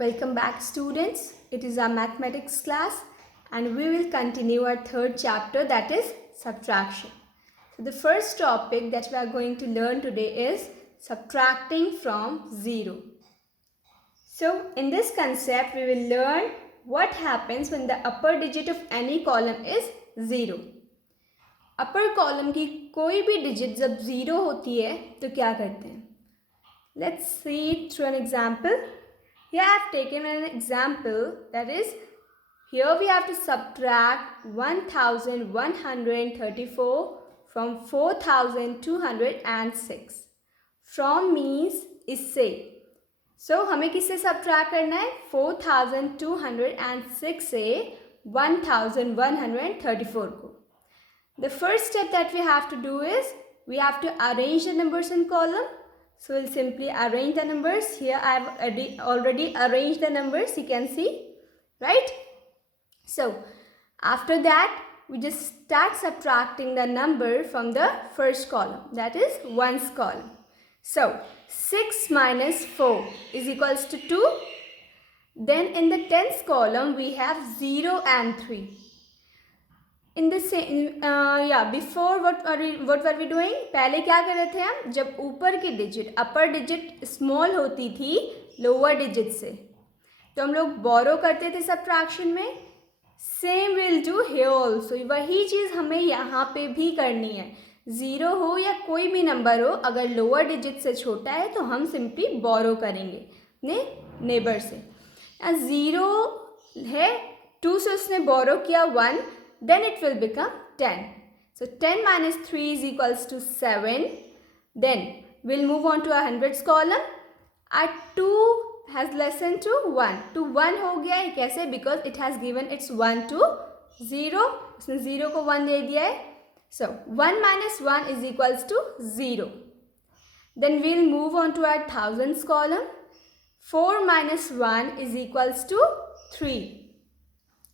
Welcome back, students. It is our mathematics class and we will continue our third chapter, that is subtraction. So the first topic that we are going to learn today is subtracting from 0. So in this concept we will learn what happens when the upper digit of any column is 0. Upper column की कोई भी digit जब 0 होती है तो क्या करते हैं? Let's see it through an example. Here I have taken an example, that is, here we have to subtract 1134 from 4206. From means इससे. So हमें किससे subtract करना है? 4206 से 1134 को. The first step that we have to do is we have to arrange the numbers in column. So we'll simply arrange the numbers. Here I have already arranged the numbers, you can see, right? So after that we just start subtracting the number from the first column, that is ones column. So 6 minus 4 is equals to 2. Then in the tens column we have 0 and 3. In the same before what were we doing? पहले क्या कर रहे थे हम? जब ऊपर की digit अपर digit small होती थी लोअर डिजिट से तो हम लोग बोरो करते थे सब्ट्रैक्शन में. Same will do here also. वही चीज़ हमें यहाँ पे भी करनी है. 0 हो या कोई भी नंबर हो, अगर लोअर डिजिट से छोटा है तो हम सिंपली बोरो करेंगे अपने नेबर से. 0 है, 2 से उसने बोरो किया 1, then it will become 10. So 10 minus 3 is equals to 7. Then we'll move on to our hundreds column. Our 2 has lessened to 1. To 1 हो गया है कैसे? Because it has given its 1 to 0. उसने 0 को 1 दे दिया है. So 1 minus 1 is equals to 0. Then we'll move on to our thousands column. 4 minus 1 is equals to 3.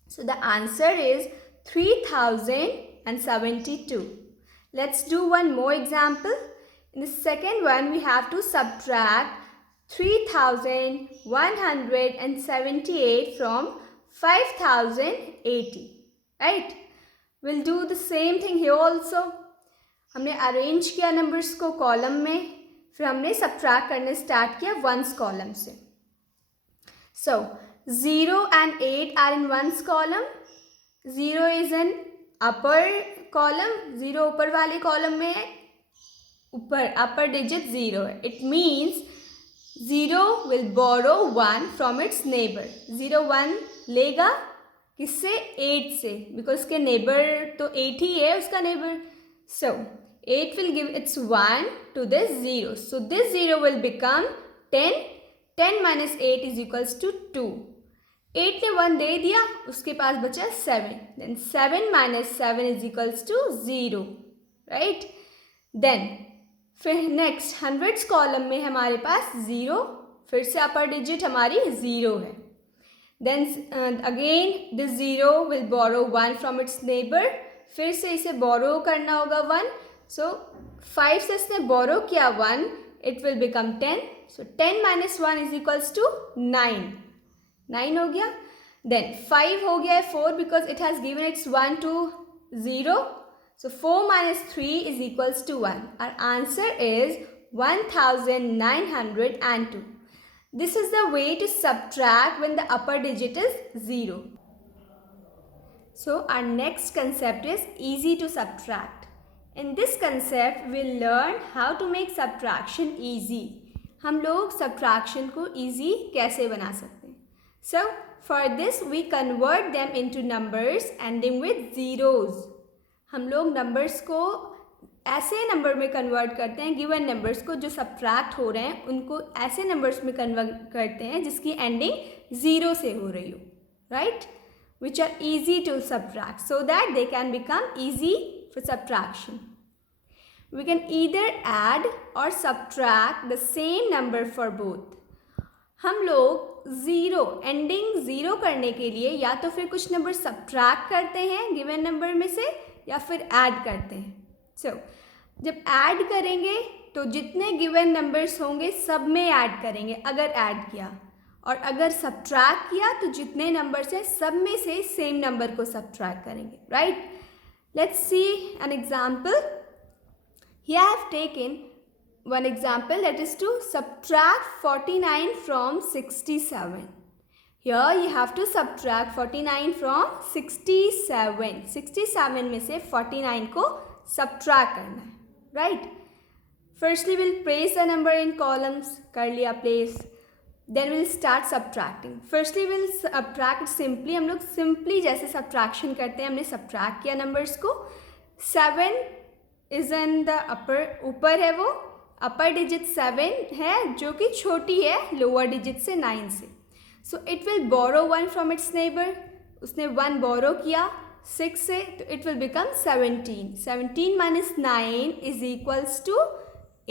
So the answer is 3072. Let's do one more example. In the second one, we have to subtract 3178 from 5080. Right? We'll do the same thing here also. हमने arrange किया numbers को column में, फिर हमने subtract करने start किया ones column से. So 0 and 8 are in ones column. 0 is an upper column. 0 ऊपर वाले कॉलम में है, ऊपर अपर डिजिट 0 है. It means 0 will borrow 1 from its neighbour. 0 1 लेगा किससे? 8 से, बिकॉज उसके नेबर तो 8 ही है उसका neighbour. So 8 will give its 1 to this 0. So this 0 will become 10. 10 minus 8 is equals to 2. 8 ने 1 दे दिया, उसके पास बचा 7. Then 7 minus 7 is equals to 0. Right? Then फिर नेक्स्ट हंड्रेड्स कॉलम में हमारे पास 0, फिर से अपर डिजिट हमारी 0 है. Then again this 0 will borrow 1 from its neighbor. फिर से इसे borrow करना होगा 1. So 5 से इसने borrow किया 1, it will become 10. So 10 minus 1 is equals to 9. 9 हो गया. Then 5 हो गया है 4 because it has given its 1 to 0. So 4 minus 3 is equals to 1. Our answer is 1902. This is the way to subtract when the upper digit is 0. So our next concept is easy to subtract. In this concept we'll learn how to make subtraction easy. हम लोग subtraction को easy कैसे बना सकते हैं? So for this we convert them into numbers ending with zeros. हम लोग numbers को ऐसे नंबर में कन्वर्ट करते हैं, गिवन नंबर्स को जो सब्ट्रैक्ट हो रहे हैं उनको ऐसे नंबर्स में कन्वर्ट करते हैं जिसकी एंडिंग 0 से हो रही हो. Right? Which are easy to subtract so that they can become easy for subtraction. We can either add or subtract the same number for both. हम लोग 0 एंडिंग 0 करने के लिए या तो फिर कुछ नंबर सब्ट्रैक्ट करते हैं गिवन नंबर में से या फिर ऐड करते हैं. सो जब ऐड करेंगे तो जितने गिवन नंबर्स होंगे सब में ऐड करेंगे अगर ऐड किया, और अगर सब्ट्रैक्ट किया तो जितने नंबर्स हैं सब में से सेम नंबर को सब्ट्रैक्ट करेंगे, right. Let's see an example. Here I have taken one example, that is to subtract 49 from 67. Here you have to subtract 49 from 67. 67 में से 49 को subtract करना है, right? Firstly we'll place the number in columns. कर लिया place. Then we'll start subtracting. Firstly we'll subtract simply. हम लोग simply जैसे subtraction करते हैं, हमने subtract किया numbers को. 7 is in the upper, ऊपर है वो, अपर डिजिट 7 है जो कि छोटी है लोअर डिजिट से 9 से. So it will borrow 1 from its neighbour. उसने 1 बोरो किया 6 से, तो it will become 17. 17 minus 9 is equals to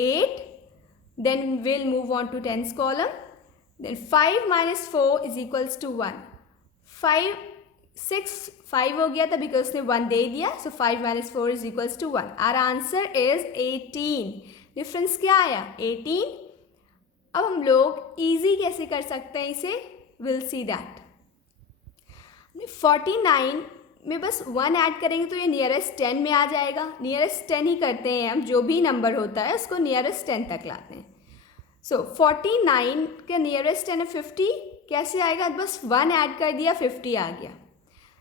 8. Then will move on to tens column. Then 5 minus 4 is equals to 1. 5 हो गया था बिकॉज उसने 1 दे दिया. So 5 minus 4 is equals to 1. Our answer is 18. Difference क्या आया? 18. अब हम लोग इजी कैसे कर सकते हैं इसे? Will see that. 49 में बस 1 ऐड करेंगे तो ये नियरेस्ट 10 में आ जाएगा. नियरेस्ट 10 ही करते हैं हम, जो भी नंबर होता है उसको नियरेस्ट 10 तक लाते हैं. सो 49 का नियरेस्ट 10 है 50. कैसे आएगा? बस 1 ऐड कर दिया 50 आ गया.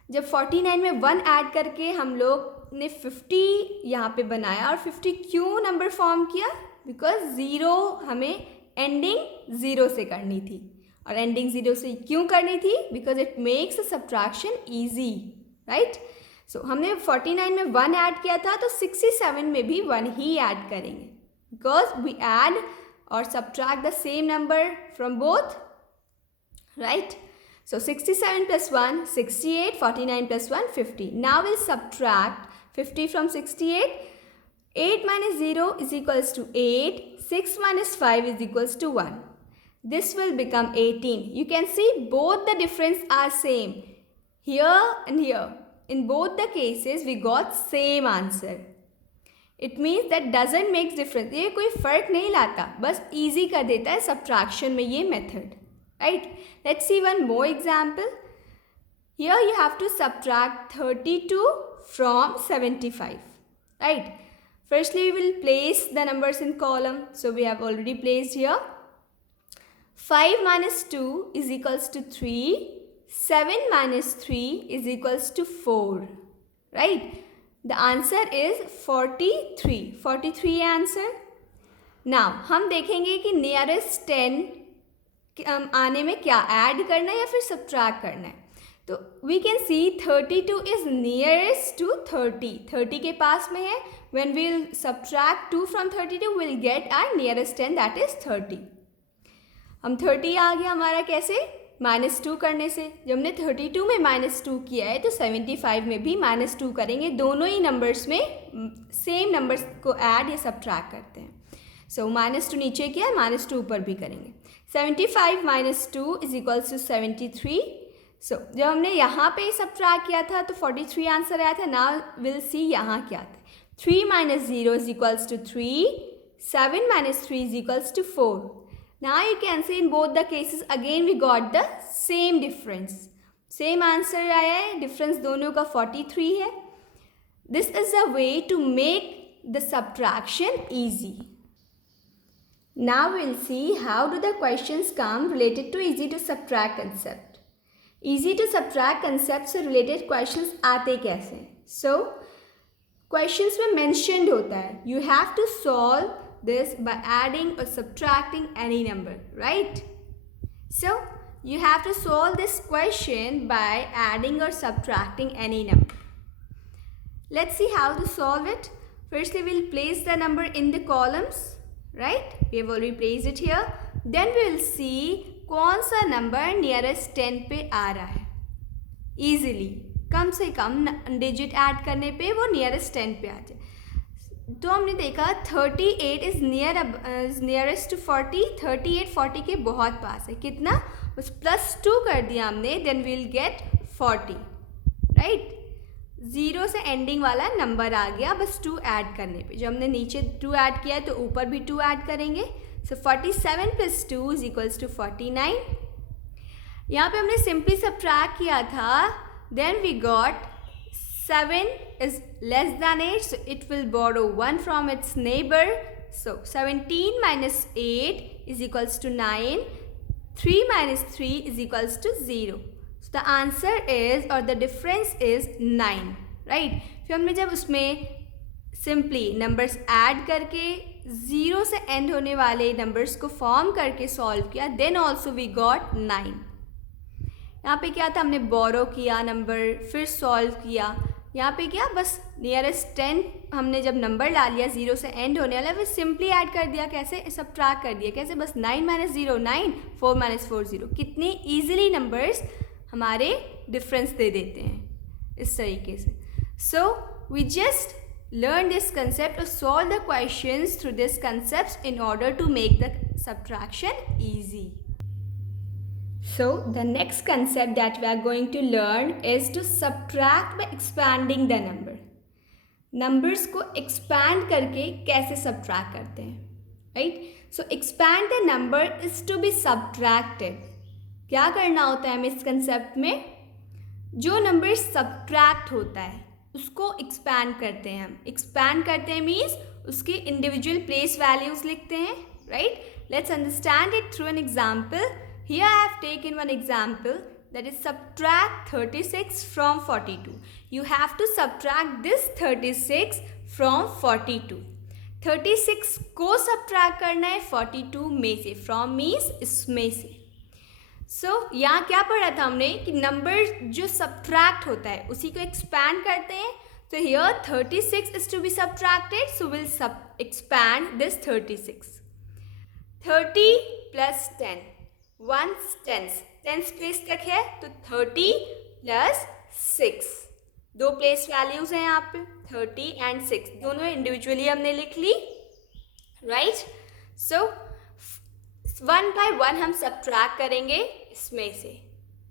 जब 49 में 1 ऐड करके हम लोग ने 50 यहाँ पे बनाया. और 50 क्यों नंबर फॉर्म किया? बिकॉज 0 हमें एंडिंग 0 से करनी थी. और एंडिंग 0 से क्यों करनी थी? Because it makes the subtraction easy, right. So हमने 49 में 1 ऐड किया था, तो 67 में भी 1 ही ऐड करेंगे. बिकॉज वी ऐड और subtract the same number from both, right. So 67 plus 1, 68, 49 plus 1, 50. Now we'll subtract 50 from 68. 8 minus 0 is equals to 8. 6 minus 5 is equals to 1. This will become 18. You can see both the difference are same. Here and here. In both the cases we got same answer. It means that doesn't make difference. ये कोई फ़र्क नहीं लाता, बस easy कर देता है subtraction में ये method. Right? Let's see one more example. Here you have to subtract 32 from 75. Right? Firstly, we will place the numbers in column. So we have already placed here. 5 minus 2 is equals to 3. 7 minus 3 is equals to 4. Right? The answer is 43. 43 answer. Now, हम देखेंगे कि nearest 10 आने में क्या add करना है या फिर सब्ट्रैक्ट करना है. तो we can see 32 is nearest to 30. 30 के पास में है. When we will subtract 2 from 32 will get our nearest 10, that is 30. हम 30 आ गया हमारा. कैसे? -2 करने से. जब हमने 32 में -2 किया है तो 75 में भी -2 करेंगे. दोनों ही नंबर्स में सेम नंबर्स को ऐड या सब्ट्रैक्ट करते हैं. सो -2 नीचे किया, -2 ऊपर भी करेंगे. 75 minus 2 is equals to 73. So, जब हमने यहाँ पे सब्ट्रैक्ट किया था तो 43 आंसर आया था. Now we'll see यहाँ क्या था. 3 minus 0 is equals to 3. 7 minus 3 is equals to 4. Now you can see in both the cases again we got the same difference. Same answer आया है. Difference दोनों का 43 है. This is a way to make the subtraction easy. Now we'll see how do the questions come related to easy to subtract concept. Easy to subtract concept से related questions आते कैसे? So questions में mentioned होता है you have to solve this by adding or subtracting any number, right? So you have to solve this question by adding or subtracting any number. Let's see how to solve it. Firstly we'll place the number in the columns. Right? We have already placed it here. Then we will see कौन सा number nearest 10 पे आ रहा है. Easily कम से कम digit add करने पे वो nearest 10 पे आ जाए. तो हमने देखा 38 इज नियरेस्ट टू 40. 38 40 के बहुत पास है. कितना? बस +2 कर दिया हमने. Then we will get 40. Right? 0 से एंडिंग वाला नंबर आ गया बस 2 ऐड करने पे. जो हमने नीचे 2 ऐड किया है तो ऊपर भी 2 ऐड करेंगे. So 47 + 2 is equals to 49. यहाँ पे हमने सिंपली सब्ट्रैक्ट किया था, then we got 7 is less than 8, so it will borrow 1 from its neighbor. So 17 minus 8 is equals to 9. 3 minus 3 is equals to 0. So the answer is, or the difference is 9, right? फिर हमने जब उसमें simply numbers add करके 0 से and होने वाले numbers को form करके सॉल्व किया, देन ऑल्सो वी गॉट 9. यहाँ पे क्या था, हमने बोरो किया नंबर, फिर सॉल्व किया. यहाँ पे क्या, बस नियरेस्ट 10 हमने जब नंबर ला लिया 0 से एंड होने वाला, फिर सिंपली ऐड कर दिया. कैसे, सब्ट्रैक्ट कर दिया. कैसे, बस 9 माइनस 0 9, 4 माइनस 4 0. कितने ईजिली नंबर्स हमारे डिफरेंस दे देते हैं इस तरीके से. So we just learn this concept or solve the questions through this concepts in order to make the subtraction easy. So the next concept that we are going to learn is to subtract by expanding the number. Numbers को expand करके कैसे subtract करते हैं, right? So expand the number is to be subtracted. क्या करना होता है हमें इस concept में, जो number subtract होता है उसको एक्सपैंड करते हैं. हम एक्सपैंड करते हैं मीन्स उसकी इंडिविजुअल प्लेस वैल्यूज लिखते हैं, right? Let's understand it through an example. Here I have taken one example, that is subtract 36 from 42. You have to subtract this 36 from 42. 36 को सब्ट्रैक्ट करना है 42 में से. फ्रॉम मीन्स इसमें से. सो यहाँ क्या पढ़ा था हमने कि नंबर जो सब्ट्रैक्ट होता है उसी को एक्सपैंड करते हैं. तो here 36 is to be subtracted, so will expand this 36. 30 plus 10, 1 10 place तक है, तो 30 प्लस 6. दो प्लेस वैल्यूज हैं यहाँ पे, 30 एंड 6, दोनों इंडिविजुअली हमने लिख ली, राइट? सो 1 बाय 1 हम सब्ट्रैक्ट करेंगे इसमें से,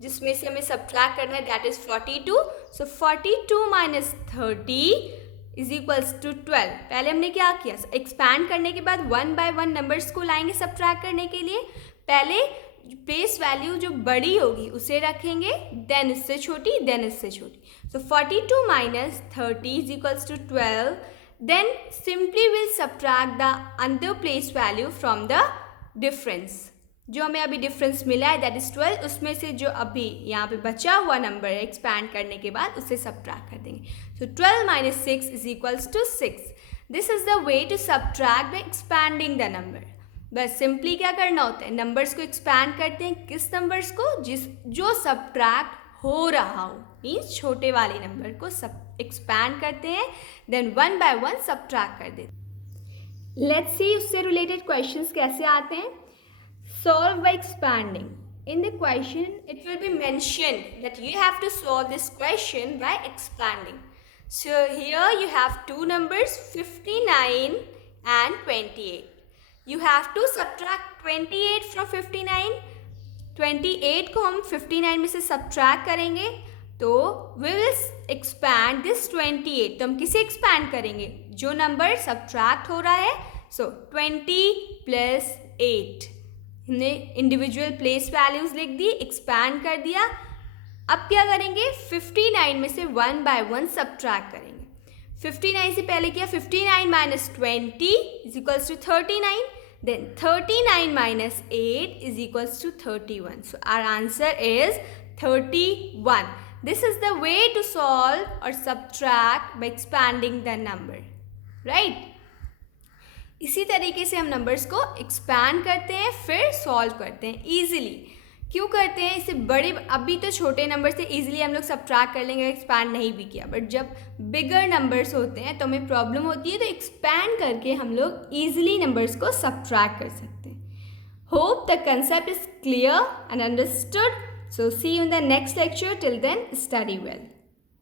जिसमें से हमें सब्ट्रैक्ट करना है, that is 42. So 42 minus 30 is equals to 12. पहले हमने क्या किया, एक्सपैंड करने के बाद 1 बाय 1 नंबर्स को लाएंगे सब्ट्रैक्ट करने के लिए. पहले प्लेस वैल्यू जो बड़ी होगी उसे रखेंगे, देन इससे छोटी, देन इससे छोटी. So 42 minus 30 is equals to 12. Then simply will subtract the another place value from the difference. जो हमें अभी डिफरेंस मिला है दैट इज 12, उसमें से जो अभी यहाँ पे बचा हुआ नंबर है एक्सपैंड करने के बाद उसे सब्ट्रैक्ट कर देंगे. So 12 minus 6 is equals to 6. This is the way to subtract by expanding the number. बस सिंपली क्या करना होता है, नंबर्स को एक्सपैंड करते हैं. किस नंबर्स को, जो सब्ट्रैक्ट हो रहा हो, मीन्स छोटे वाले नंबर को एक्सपैंड करते हैं, देन 1 बाय 1 सब्ट्रैक्ट कर देते हैं. लेट्स सी उससे रिलेटेड क्वेश्चंस कैसे आते हैं. Solve by expanding. In the question, it will be mentioned that you have to solve this question by expanding. So here you have two numbers, 59 and 28. You have to subtract 28 from 59. 28 को हम 59 में से subtract करेंगे, तो we will expand this 28. तो हम किसे expand करेंगे, जो नंबर सब्ट्रैक्ट हो रहा है. सो 20 प्लस 8, हमने इंडिविजुअल प्लेस वैल्यूज लिख दी, एक्सपैंड कर दिया. अब क्या करेंगे, 59 में से 1 बाय 1 सब्ट्रैक्ट करेंगे. 59 से पहले क्या, 59 minus 20 is equals to 39. Then 39 minus 8 is equals to 31. So our answer is 31. This is the way to solve or subtract by expanding the number, right? इसी तरीके से हम नंबर्स को एक्सपैंड करते हैं, फिर सॉल्व करते हैं इजीली. क्यों करते हैं, इससे बड़े, अभी तो छोटे नंबर से इजीली हम लोग सब्ट्रैक्ट कर लेंगे, एक्सपैंड नहीं भी किया. बट जब बिगर नंबर्स होते हैं तो हमें प्रॉब्लम होती है, तो एक्सपैंड करके हम लोग इजीली नंबर्स को सब्ट्रैक्ट कर सकते हैं. Hope the concept is clear and understood. So see you in the next lecture. Till then, study well.